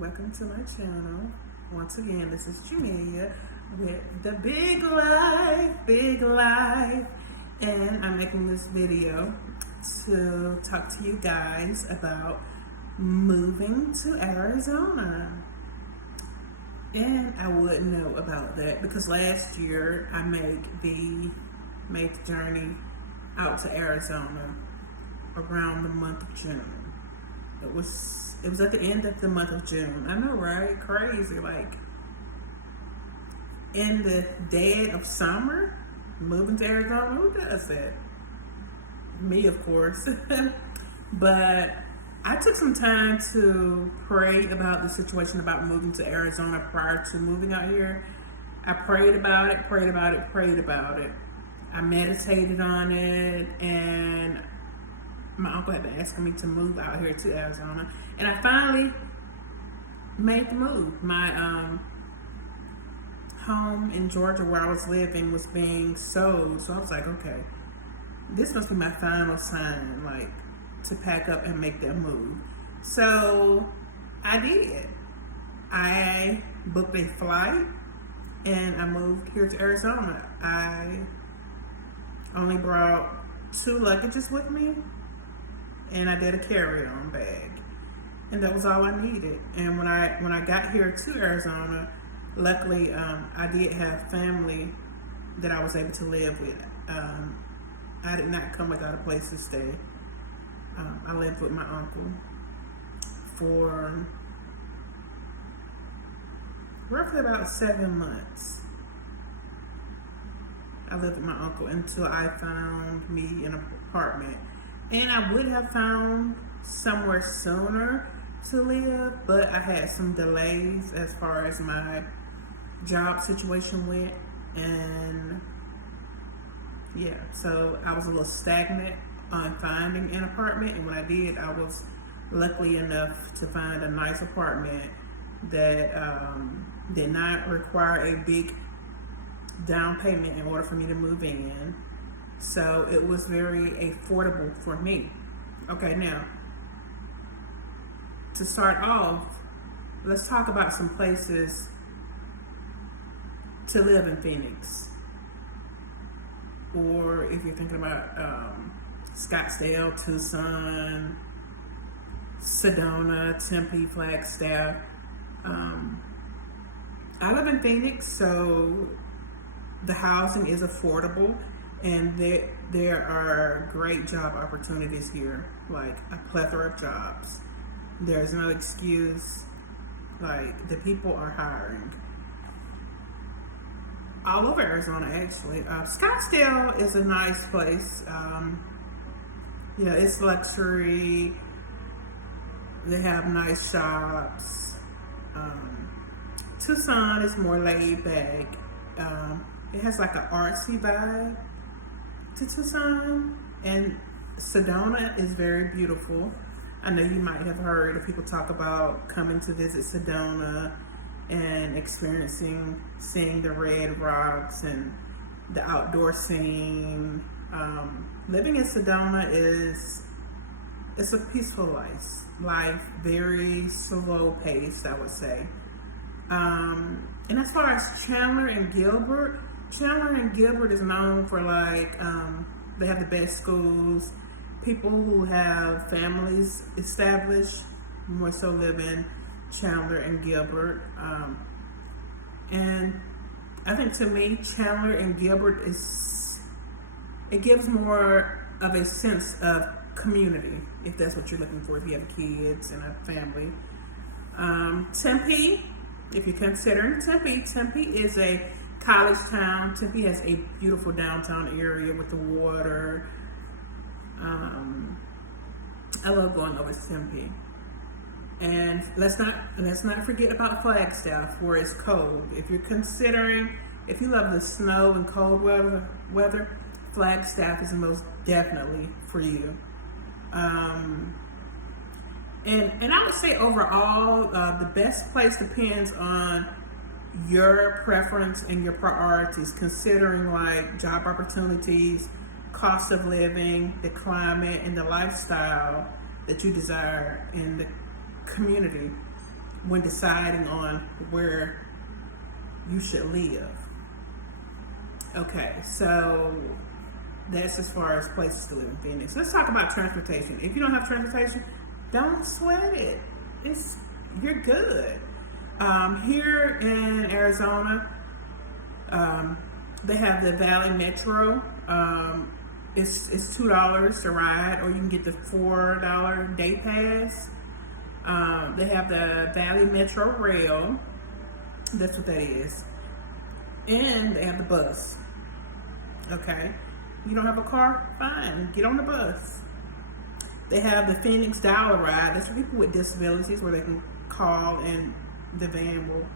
welcome to my channel. Once again, this is Jamelia with the Big Life, and I'm making this video to talk to you guys about moving to Arizona. And I wouldn't know about that because last year I made the journey out to Arizona around the month of June. It was at the end of the month of June. I know, right? Crazy. Like in the dead of summer, moving to Arizona. Who does that? Me, of course. But I took some time to pray about the situation about moving to Arizona prior to moving out here. I prayed about it. I meditated on it, and my uncle had been asking me to move out here to Arizona, and I finally made the move. My home in Georgia where I was living was being sold, so I was like, okay, this must be my final sign, like, to pack up and make that move. So I did. I booked a flight and I moved here to Arizona. I only brought 2 luggages with me, and I did a carry-on bag, and that was all I needed. And when I got here to Arizona, luckily I did have family that I was able to live with. I did not come without a place to stay. I lived with my uncle for roughly about 7 months. I lived with my uncle until I found me an apartment. And I would have found somewhere sooner to live, but I had some delays as far as my job situation went. And yeah, so I was a little stagnant on finding an apartment. And when I did, I was lucky enough to find a nice apartment that did not require a big down payment in order for me to move in. So it was very affordable for me. Okay, now, to start off, let's talk about some places to live in Phoenix. Or if you're thinking about Scottsdale, Tucson, Sedona, Tempe, Flagstaff. I live in Phoenix, so the housing is affordable, and there are great job opportunities here, like a plethora of jobs. There's no excuse, like the people are hiring. All over Arizona, actually. Scottsdale is a nice place. It's luxury. They have nice shops. Tucson is more laid back. It has like an artsy vibe to Tucson, and Sedona is very beautiful. I know you might have heard of people talk about coming to visit Sedona and seeing the red rocks and the outdoor scene. Living in Sedona it's a peaceful life, very slow paced, I would say. And as far as Chandler and Gilbert is known for they have the best schools. People who have families established more so live in Chandler and Gilbert. And I think to me, Chandler and Gilbert it gives more of a sense of community, if that's what you're looking for, if you have kids and a family. Tempe, if you're considering Tempe is a college town. Tempe has a beautiful downtown area with the water. I love going over to Tempe. And let's not forget about Flagstaff, where it's cold. If you love the snow and cold weather, Flagstaff is most definitely for you. And I would say overall, the best place depends on your preference and your priorities, considering like job opportunities, cost of living, the climate, and the lifestyle that you desire in the community. when deciding on where you should live. Okay, so that's as far as places to live in Phoenix. Let's talk about transportation. If you don't have transportation, don't sweat it. You're good. Here in Arizona, they have the Valley Metro. It's $2 to ride, or you can get the $4 day pass. They have the Valley Metro Rail. That's what that is. And they have the bus. Okay. You don't have a car? Fine. Get on the bus. They have the Phoenix Dollar Ride. That's for people with disabilities, where they can call and the van will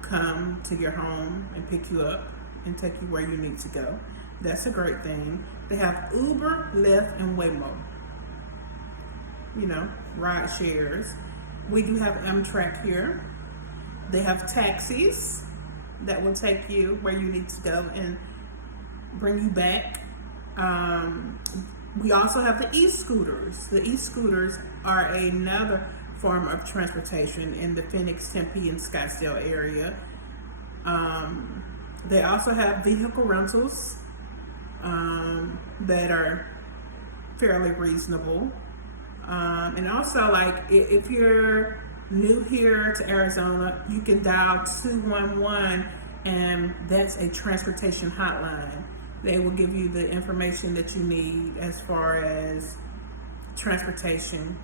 come to your home and pick you up and take you where you need to go. That's a great thing. They have Uber, Lyft, and Waymo. You know, ride shares. We do have Amtrak here. They have taxis that will take you where you need to go and bring you back. We also have the e-scooters. The e-scooters are another form of transportation in the Phoenix, Tempe, and Scottsdale area. They also have vehicle rentals that are fairly reasonable. And also, like, if you're new here to Arizona, you can dial 211, and that's a transportation hotline. They will give you the information that you need as far as transportation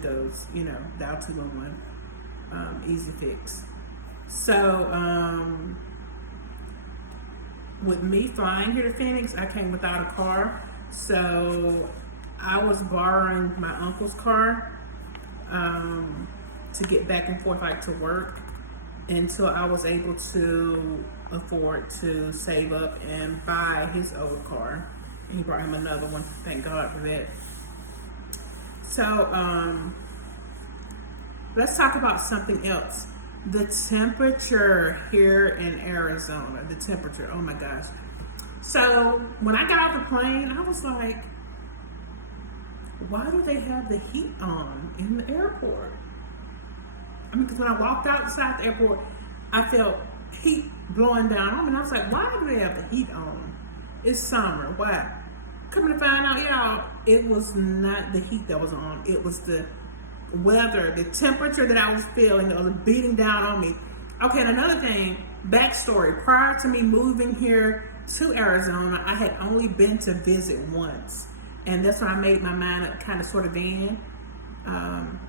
goes. You know, dial 211, easy fix. So, with me flying here to Phoenix, I came without a car. So I was borrowing my uncle's car to get back and forth, like, to work, until I was able to afford to save up and buy his old car. And he brought him another one. Thank God for that. So let's talk about something else. The temperature here in Arizona. The temperature. Oh my gosh. So when I got off the plane, I was like, why do they have the heat on in the airport? I mean, because when I walked outside the airport, I felt heat blowing down on me. And I was like, why do they have the heat on? It's summer. Why? Coming to find out, y'all, it was not the heat that was on. It was the weather, the temperature that I was feeling that was beating down on me. Okay, and another thing, backstory. Prior to me moving here to Arizona, I had only been to visit once. And that's when I made my mind up kind of sort of then.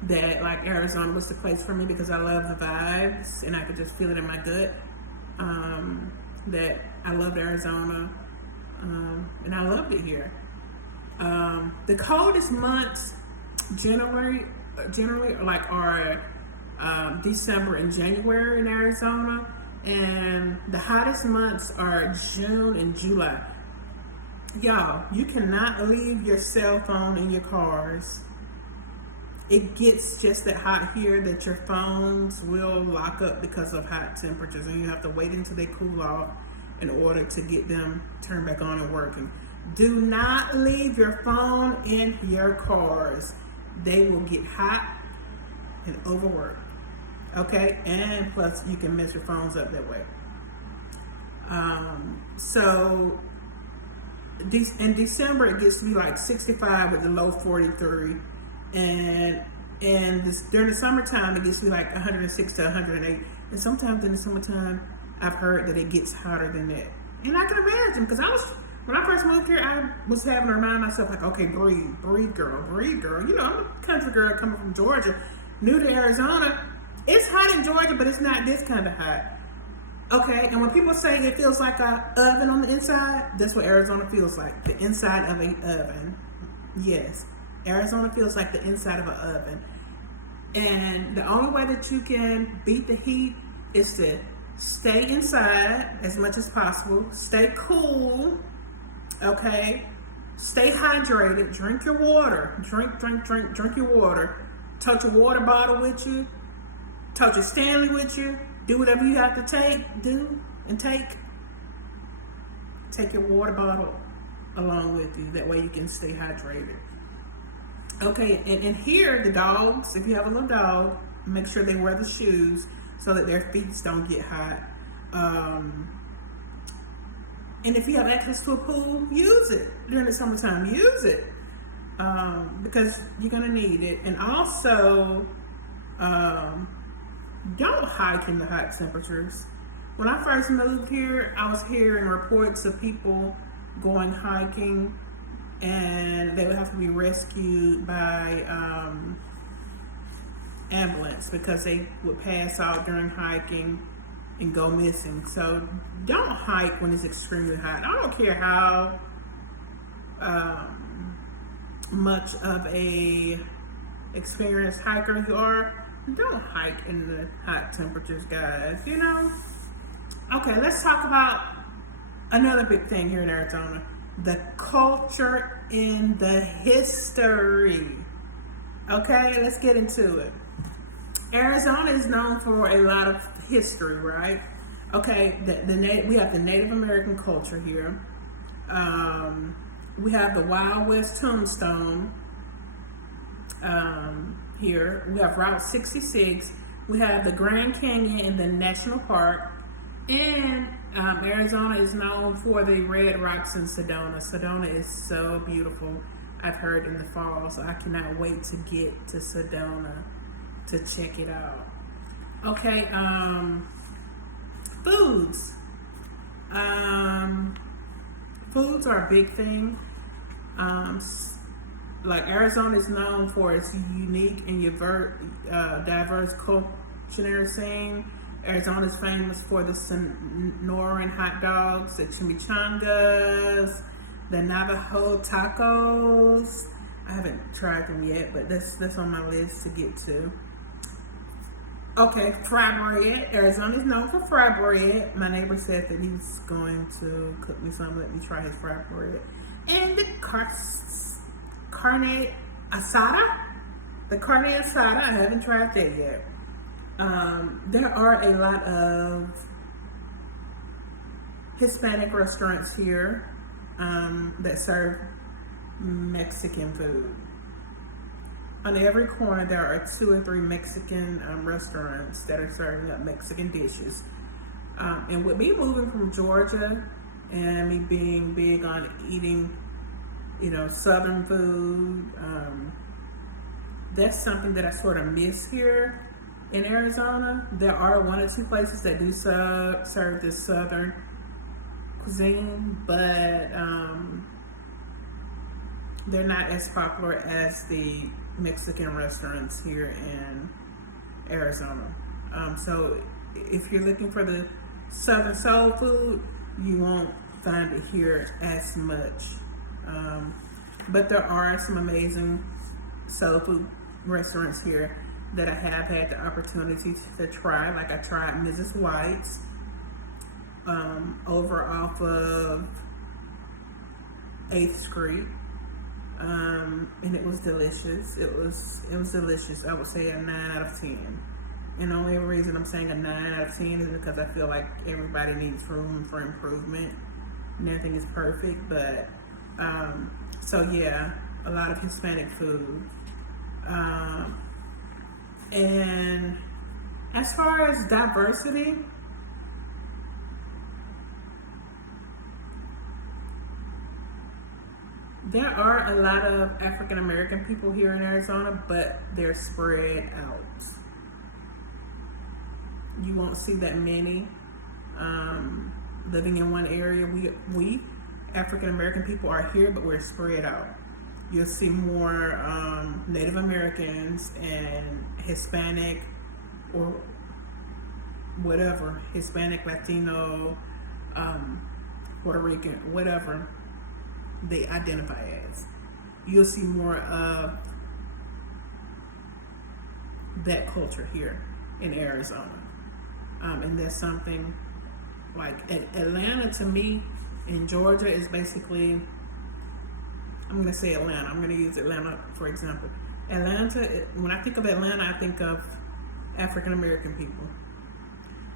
That, like, Arizona was the place for me because I love the vibes and I could just feel it in my gut. That I loved Arizona, and I loved it here. The coldest months generally are December and January in Arizona, and the hottest months are June and July. Y'all, you cannot leave your cell phone in your cars. It gets just that hot here that your phones will lock up because of hot temperatures, and you have to wait until they cool off in order to get them turned back on and working. Do not leave your phone in your cars. They will get hot and overwork. Okay? And plus, you can mess your phones up that way. So in December, it gets to be like 65 with the low 43. And during the summertime, it gets to be like 106 to 108. And sometimes in the summertime, I've heard that it gets hotter than that. And I can imagine, because when I first moved here, I was having to remind myself, like, okay, breathe, girl. You know, I'm a country girl coming from Georgia, new to Arizona. It's hot in Georgia, but it's not this kind of hot. Okay, and when people say it feels like an oven on the inside, that's what Arizona feels like, the inside of an oven. Yes. Arizona feels like the inside of an oven. And the only way that you can beat the heat is to stay inside as much as possible. Stay cool. Okay? Stay hydrated. Drink your water. Drink your water. Tote your water bottle with you. Tote your Stanley with you. Do whatever you have to take your water bottle along with you. That way you can stay hydrated. Okay, and here, the dogs, if you have a little dog, make sure they wear the shoes so that their feet don't get hot. And if you have access to a pool, use it during the summertime. Use it because you're gonna need it. And also, don't hike in the hot temperatures. When I first moved here, I was hearing reports of people going hiking and they would have to be rescued by ambulance because they would pass out during hiking and go missing. So don't hike when it's extremely hot. I don't care how much of a experienced hiker you are. Don't hike in the hot temperatures, guys. You know? Okay, let's talk about another big thing here in Arizona. The culture and the history. Okay, let's get into it. Arizona is known for a lot of history, right? Okay, we have the Native American culture here. We have the Wild West Tombstone here. We have Route 66. We have the Grand Canyon in the National Park. And Arizona is known for the red rocks in Sedona. Sedona is so beautiful. I've heard in the fall, so I cannot wait to get to Sedona to check it out. Okay, foods. Foods are a big thing. Like Arizona is known for its unique and diverse culinary scene. Arizona is famous for the Sonoran hot dogs, the chimichangas, the Navajo tacos. I haven't tried them yet, but that's on my list to get to. Okay, fry bread. Arizona is known for fry bread. My neighbor said that he's going to cook me some. Let me try his fry bread. And the carne asada. The carne asada, I haven't tried that yet. There are a lot of Hispanic restaurants here that serve Mexican food. On every corner, there are 2 or 3 Mexican restaurants that are serving up Mexican dishes. And with me moving from Georgia and me being big on eating, Southern food, that's something that I sort of miss here in Arizona. There are 1 or 2 places that do serve this Southern cuisine, but they're not as popular as the Mexican restaurants here in Arizona. So if you're looking for the Southern soul food, you won't find it here as much. But there are some amazing soul food restaurants here that I have had the opportunity to try. Like I tried Mrs. White's over off of 8th Street. And it was delicious. It was delicious. I would say a 9 out of 10. And the only reason I'm saying a 9 out of 10 is because I feel like everybody needs room for improvement. Nothing is perfect, but so yeah, a lot of Hispanic food. And as far as diversity, there are a lot of African American people here in Arizona, but they're spread out. You won't see that many living in one area. We African American people are here, but we're spread out. You'll see more Native Americans and Hispanic or whatever, Hispanic, Latino, Puerto Rican, whatever they identify as. You'll see more of that culture here in Arizona. And that's something like Atlanta to me in Georgia is basically, I'm going to say Atlanta. I'm going to use Atlanta for example. Atlanta, when I think of Atlanta, I think of African American people.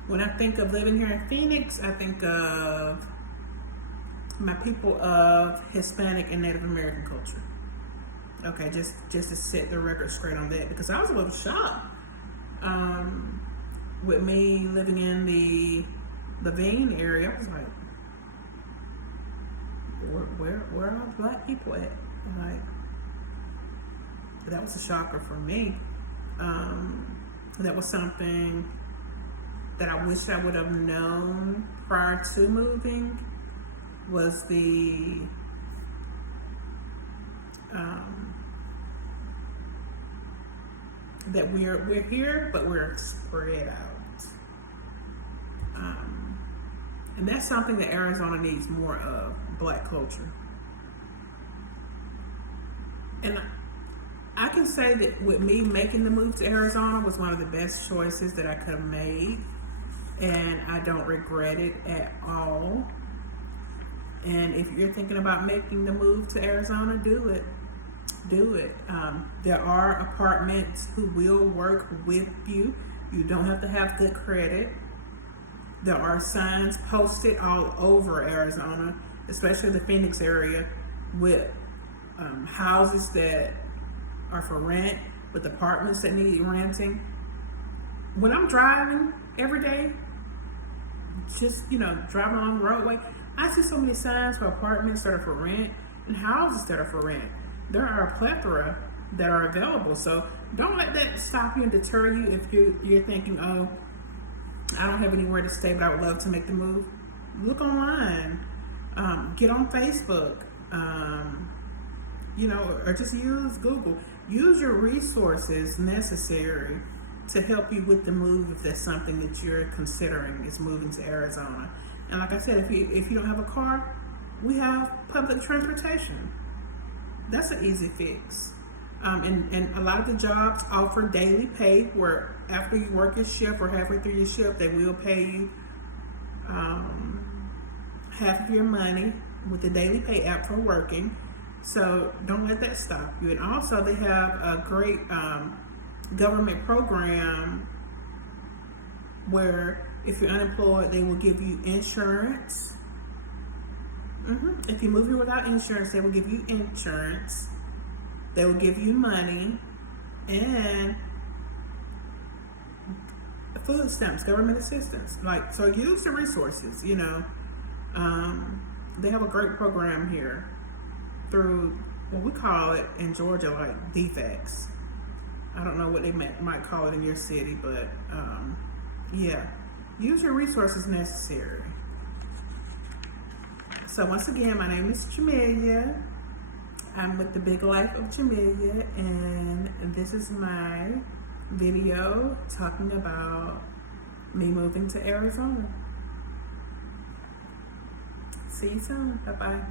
When I think of living here in Phoenix, I think of my people of Hispanic and Native American culture. Okay, just to set the record straight on that, because I was a little shocked with me living in the Levine area, I was like, where are all black people at? Like, that was a shocker for me. That was something that I wish I would have known prior to moving, was the that we're here, but we're spread out. And that's something that Arizona needs more of, black culture. And I can say that with me making the move to Arizona was one of the best choices that I could have made, and I don't regret it at all. And if you're thinking about making the move to Arizona, do it. Do it. There are apartments who will work with you. You don't have to have good credit. There are signs posted all over Arizona, especially the Phoenix area, with houses that are for rent, with apartments that need renting. When I'm driving every day, just driving along the roadway, I see so many signs for apartments that are for rent and houses that are for rent. There are a plethora that are available, so don't let that stop you and deter you if you're thinking, oh, I don't have anywhere to stay, but I would love to make the move. Look online, get on Facebook, or just use Google. Use your resources necessary to help you with the move if that's something that you're considering, is moving to Arizona. And like I said, if you don't have a car, we have public transportation. That's an easy fix. And a lot of the jobs offer daily pay, where after you work your shift or halfway through your shift, they will pay you half of your money with the daily pay app for working. So don't let that stop you. And also they have a great government program where if you're unemployed, they will give you insurance. If you move here without insurance, they will give you insurance. They will give you money and food stamps, government assistance. So use the resources, They have a great program here through, we call it in Georgia, like DFACS. I don't know what they might call it in your city, but yeah, use your resources necessary. So once again, my name is Jamelia. I'm with The Big Life of Jamelia, and this is my video talking about me moving to Arizona. See you soon. Bye-bye.